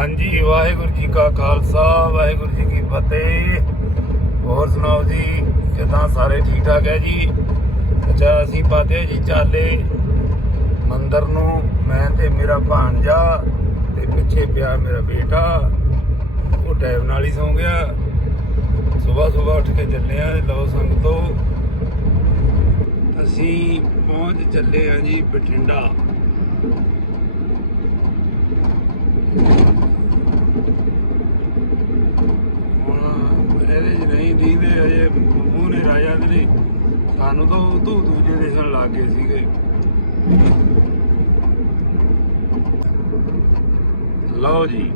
ਹਾਂਜੀ, ਵਾਹਿਗੁਰੂ ਜੀ ਕਾ ਖਾਲਸਾ, ਵਾਹਿਗੁਰੂ ਜੀ ਕੀ ਫਤਿਹ। ਹੋਰ ਸੁਣਾਓ ਜੀ, ਕਿਦਾਂ ਸਾਰੇ ਠੀਕ ਠਾਕ ਹੈ ਜੀ? ਅੱਛਾ, ਅਸੀਂ ਪਾਤੇ ਜੀ ਚਾਲੇ ਮੰਦਰ ਨੂੰ, ਮੈਂ ਤੇ ਮੇਰਾ ਭਾਣਜਾ ਤੇ ਪਿੱਛੇ ਪਿਆ ਮੇਰਾ ਬੇਟਾ। ਉਹ ਟਾਈਮ ਨਾਲ ਹੀ ਸੌਂ ਗਿਆ। ਸਵੇਰ ਸਵੇਰ ਉੱਠ ਕੇ ਚੱਲੇ ਆ, ਲਓ ਸੰਗਤੋ ਅਸੀਂ ਪਹੁੰਚ ਚੱਲੇ ਆ ਜੀ ਬਠਿੰਡਾ ਹੁਣ ਇਹਦੇ ਅਜੇ ਮੂੰਹ ਨੇ ਰਾਜਾ ਦੇ ਨੇ ਸਾਨੂੰ ਤਾਂ ਉਹ ਧੂ ਦੂਜੇ ਦੇਸਣ ਲੱਗ ਗਏ ਸੀਗੇ। ਲਓ ਜੀ,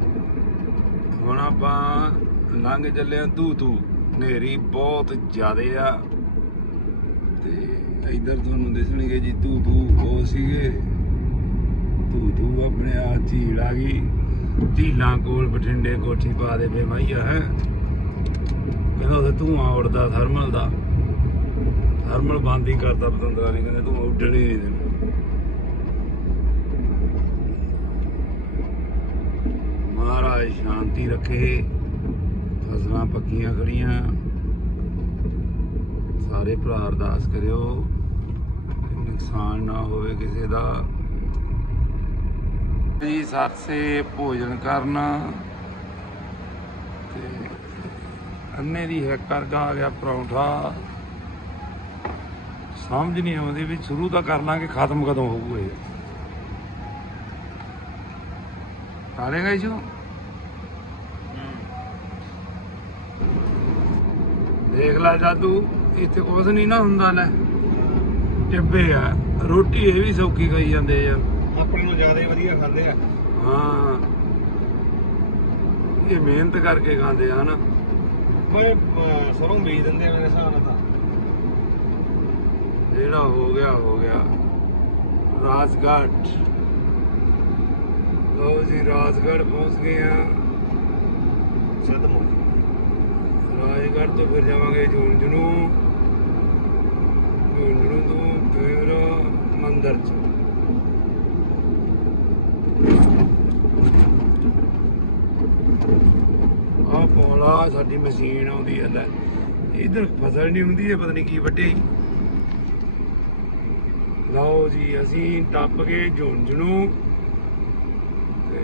ਹੁਣ ਆਪਾਂ ਲੰਘ ਚੱਲੇ ਆ ਧੂ ਧੂ। ਹਨੇਰੀ ਬਹੁਤ ਜ਼ਿਆਦੇ ਆ। ਤੇ ਇਧਰ ਤੁਹਾਨੂੰ ਦਿਸਣਗੇ ਜੀ ਧੂ ਧੂ ਉਹ ਸੀਗੇ। ਧੂ ਧੂ ਆਪਣੇ ਆ ਝੀਲ ਆ ਗਈ। ਝੀਲਾਂ ਕੋਲ ਬਠਿੰਡੇ ਕੋਠੀ ਪਾ ਦੇ ਬੇ ਮਾਈਆ, ਹੈ? ਕਹਿੰਦਾ ਉਹਦੇ ਧੂਆਂ ਉੜਦਾ ਥਰਮਲ ਦਾ। ਥਰਮਲ ਬੰਦ ਹੀ ਕਰਦਾ ਬਤੰਦਰਾ ਨੇ, ਕਹਿੰਦੇ ਧੂਆਂ ਉੱਡਣ ਹੀ ਨਹੀਂ ਦੇਣਾ। ਮਹਾਰਾਜ ਸ਼ਾਂਤੀ ਰੱਖੇ, ਫਸਲਾਂ ਪੱਕੀਆਂ ਖੜੀਆਂ। ਸਾਰੇ ਭਰਾ ਅਰਦਾਸ ਕਰਿਓ, ਨੁਕਸਾਨ ਨਾ ਹੋਵੇ ਕਿਸੇ ਦਾ। ਜੀ ਸਾਥੇ ਭੋਜਨ ਕਰਨਾ। ਤੇ ਅੰਨੇ ਦੀ ਹੈ ਕਰਗਾ ਆ ਗਿਆ ਪਰੌਂਠਾ। ਸਮਝ ਨਹੀਂ ਆਉਂਦੀ ਵੀ ਸ਼ੁਰੂ ਤਾਂ ਕਰ ਲਾਂਗੇ ਖਤਮ ਕਦੋਂ ਹੋਊਗਾ ਇਹ। ਖਾ ਲੇਗਾ ਇਸ਼ੂ ਦੇਖ ਲੈ ਜਾਦੂ ਇੱਥੇ ਕੁਝ ਨਹੀਂ ਨਾ ਹੁੰਦਾ ਲੈ। ਟਿੱਬੇ ਆ ਰੋਟੀ ਇਹ ਵੀ ਸੌਖੀ ਖਾਈ ਜਾਂਦੇ ਆ। ਆਪਣੇ ਨੂੰ ਜ਼ਿਆਦਾ ਵਧੀਆ ਖਾਂਦੇ ਆ। ਹਾਂ। ਇਹ ਮਿਹਨਤ ਕਰਕੇ ਖਾਂਦੇ ਆ ਹਨਾ। ਅਹ, ਸਰੋਂ ਬੀਜ ਦਿੰਦੇ ਆ ਮੇਰੇ ਹਿਸਾਬ ਨਾਲ ਤਾਂ। ਜਿਹੜਾ ਹੋ ਗਿਆ ਹੋ ਗਿਆ। ਰਾਜਗੜ੍ਹ। ਲੋ ਜੀ ਰਾਜਗੜ੍ਹ ਪਹੁੰਚ ਗਏ ਆ। ਸਿੱਧ ਮੋੜ। ਰਾਜਗੜ੍ਹ ਤੋਂ ਫਿਰ ਜਾਵਾਂਗੇ ਝੁੰਝਣੂ। ਝੁੰਝਣੂ ਤੋਂ ਫਿਰ ਮੰਦਰ ਚ। ਆ ਸਾਡੀ ਮਸ਼ੀਨ ਆਉਂਦੀ ਹੈ ਲੈ। ਇਧਰ ਫਸਲ ਨਹੀਂ ਹੁੰਦੀ ਇਹ ਪਤਾ ਨਹੀਂ ਕੀ ਵੱਡੇ ਲਓ ਜੀ, ਅਸੀਂ ਟੱਪ ਗਏ ਝੁੰਝਣੂ ਤੇ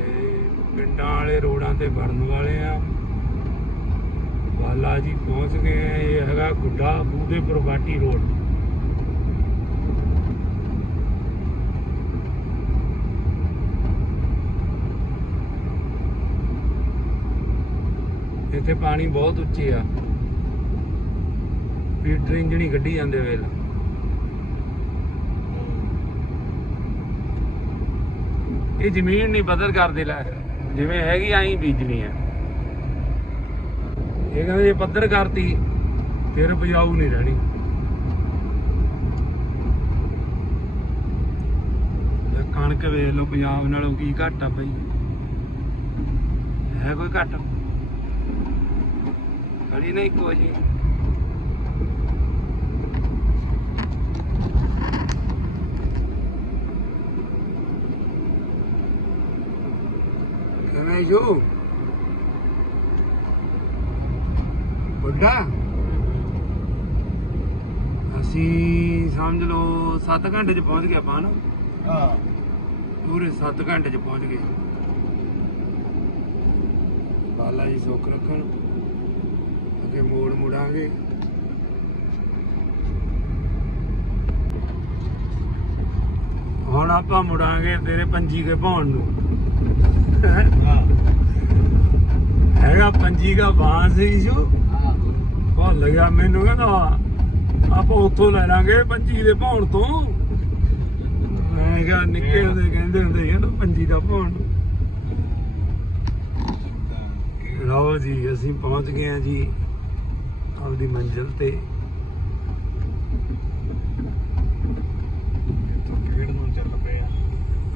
ਪਿੰਡਾਂ ਵਾਲੇ ਰੋਡਾਂ ਤੇ ਵੜਨ ਵਾਲੇ ਆ। ਬਾਲਾ ਜੀ ਪਹੁੰਚ ਗਏ ਆ, ਇਹ ਹੈਗਾ ਗੁੱਡਾ ਬੂਦੇਪੁਰ ਬਾਟੀ ਰੋਡ। ਇੱਥੇ ਪਾਣੀ ਬਹੁਤ ਉੱਚੇ ਆ। ਪੀਟਰ ਇੰਜਣੀ ਗੱਡੀ ਜਾਂਦੇ ਵੇਲ ਇਹ ਜ਼ਮੀਨ ਨਹੀਂ ਬਦਲ ਕਰਦੇ ਲੈ। ਜਿਵੇਂ ਹੈਗੀ ਐਂ ਬੀਜਣੀ ਆ। ਇਹ ਕਹਿੰਦੇ ਜੇ ਪੱਧਰ ਕਰਤੀ, ਫਿਰ ਉਪਜਾਊ ਨਹੀਂ ਰਹਿਣੀ। ਕਣਕ ਵੇਖ ਲਓ, ਪੰਜਾਬ ਨਾਲੋਂ ਕੀ ਘੱਟ ਆ ਬਈ। ਹੈ ਕੋਈ ਘੱਟ? ਖੜੀ ਨਹੀਂ ਕੋਈ। ਕਿਵੇਂ ਜੋ। ਵੱਡਾ ਅਸੀਂ ਸਮਝ ਲਓ 7 ਘੰਟੇ ਚ ਪਹੁੰਚ ਗਏ ਆਪਾਂ ਨਾ ਹਾਂ। ਪੂਰੇ 7 ਘੰਟੇ ਚ ਪਹੁੰਚ ਗਏ। ਬਾਲਾ ਜੀ ਸੁੱਖ ਰੱਖਣ। ਅੱਗੇ ਮੋੜ ਮੁੜਾਂਗੇ। ਹੁਣ ਆਪਾਂ ਮੁੜਾਂਗੇ ਤੇਰੇ ਪੰਜੀ ਕੇ ਭੌਣ ਨੂੰ। ਹੈਗਾ ਪੰਜੀ ਦਾ ਬਾਂਸ ਸੀ ਜੋ ਭੁੱਲ ਗਿਆ ਮੈਨੂੰ ਕਹਿੰਦਾ ਆਪਾਂ ਉੱਥੋਂ ਲੈ ਲਾਂਗੇ ਪੰਜੀ ਦੇ ਭੌਣ ਤੋਂ। ਮੈਂ ਕਿਹਾ ਨਿੱਕੇ ਹੁੰਦੇ ਕਹਿੰਦੇ ਹੁੰਦੇ ਸੀ ਨਾ ਪੰਜੀ ਦਾ ਭੌਣ ਲਓ ਜੀ ਅਸੀਂ ਪਹੁੰਚ ਗਏ ਆ ਜੀ। ਆਪਦੀ ਮੰਜ਼ਿਲ ਤੇ। ਨੂੰ ਚੱਲ ਪਏ ਆ।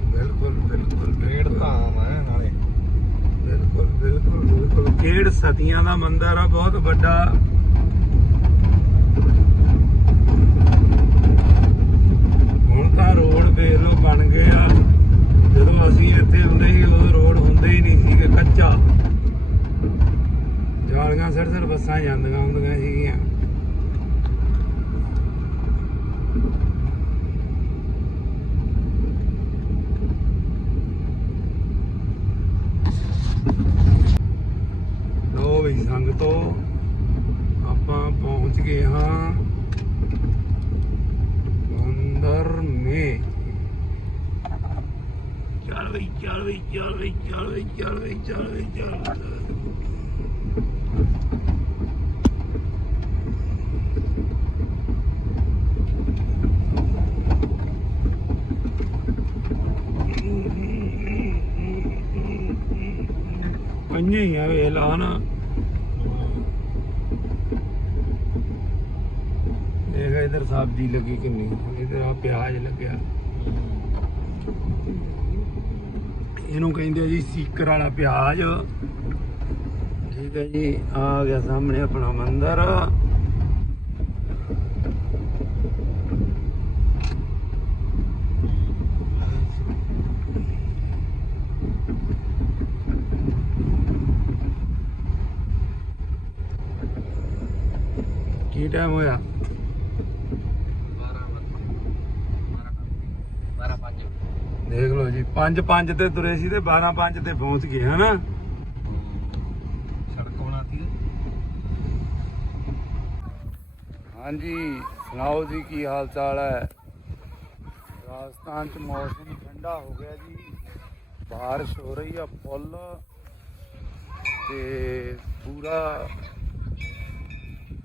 ਬਿਲਕੁਲ ਬਿਲਕੁਲ ਖੇਡ ਬਿਲਕੁਲ। ਧਾਮ ਹੈ ਨਾਲੇ। ਬਿਲਕੁਲ ਬਿਲਕੁਲ ਬਿਲਕੁਲ। ਖੇੜ ਸਤੀਆਂ ਦਾ ਮੰਦਿਰ ਆ ਬਹੁਤ ਵੱਡਾ। ਹੁਣ ਤਾਂ ਰੋਡ ਦੇਖ ਲਓ ਬਣ ਗਏ ਆ। ਜਦੋਂ ਅਸੀਂ ਇੱਥੇ ਹੁੰਦੇ ਸੀ ਉਦੋਂ ਰੋਡ ਹੁੰਦੇ ਹੀ ਨਹੀਂ ਸੀਗੇ ਕੱਚਾ ਟਰਾਲੀਆਂ ਸਿਰ ਸਿਰ ਬੱਸਾਂ ਜਾਂਦੀਆਂ ਹੁੰਦੀਆਂ ਸੀਗੀਆਂ। ਲੋ ਵੀ ਸੰਗਤੋ, ਆਪਾਂ ਪਹੁੰਚ ਗਏ ਹਾਂ ਮੰਦਰ ਮੇ। ਚੱਲ ਬਈ ਚੱਲ ਬਈ ਚੱਲ ਬਈ ਚੱਲ ਬਈ ਚੱਲ ਬਈ ਚੱਲ ਬਈ, ਚੱਲ ਪੰਨੇ ਹੀ ਆ ਵੇ ਲਾ ਨਾ ਦੇਖ ਇਧਰ ਸਬਜ਼ੀ ਲੱਗੀ ਕਿੰਨੀ, ਇਧਰ ਆ ਪਿਆਜ਼ ਲੱਗਿਆ। ਇਹਨੂੰ ਕਹਿੰਦੇ ਆ ਜੀ ਸੀਕਰ ਵਾਲਾ ਪਿਆਜ਼। ਠੀਕ ਹੈ ਜੀ, ਆ ਗਿਆ ਸਾਹਮਣੇ ਆਪਣਾ ਮੰਦਿਰ ਕੀ ਟਾਈਮ ਹੋਇਆ? 12 5 ਦੇਖ ਲਓ ਜੀ 5 5 ਤੇ ਤੁਰੇ ਸੀ ਤੇ 12 5 ਤੇ ਪਹੁੰਚ ਗਏ ਹਨਾ? ਸੜਕ ਬਣਾਤੀ ਹਾਂਜੀ ਸੁਣਾਓ ਜੀ ਕੀ ਹਾਲ ਚਾਲ ਹੈ? ਰਾਜਸਥਾਨ ਚ ਮੌਸਮ ਠੰਡਾ ਹੋ ਗਿਆ ਜੀ। ਬਾਰਿਸ਼ ਹੋ ਰਹੀ ਆ ਫੁੱਲ ਤੇ ਪੂਰਾ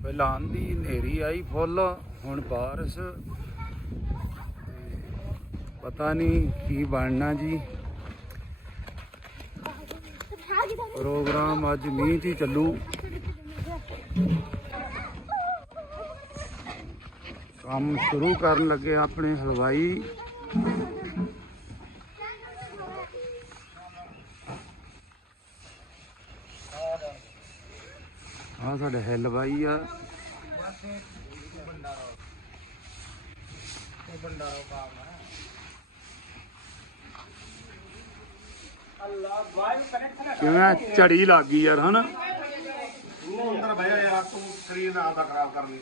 ਪਹਿਲਾਂ ਆਂਦੀ ਹਨੇਰੀ ਆਈ ਫੁੱਲ, ਹੁਣ ਬਾਰਿਸ਼। ਪਤਾ ਨਹੀਂ ਕੀ ਬਣਨਾ ਜੀ। ਪ੍ਰੋਗਰਾਮ ਅੱਜ ਮੀਂਹ 'ਚ ਹੀ ਚੱਲੂ। ਕੰਮ ਸ਼ੁਰੂ ਕਰਨ ਲੱਗੇ ਆਪਣੇ ਹਲਵਾਈ। ਆ ਸਾਡੇ ਹਲਵਾਈ ਆ। ਕਿਵੇਂ ਝੜੀ ਲੱਗ ਗਈ ਯਾਰ, ਹਨਾ? ਤੂੰ ਅੰਦਰ ਬਹਿ ਯਾਰ, ਤੂੰ ਸਰੀਰ ਨਾਲ ਦਾ ਖਰਾਬ ਕਰ ਲਈ।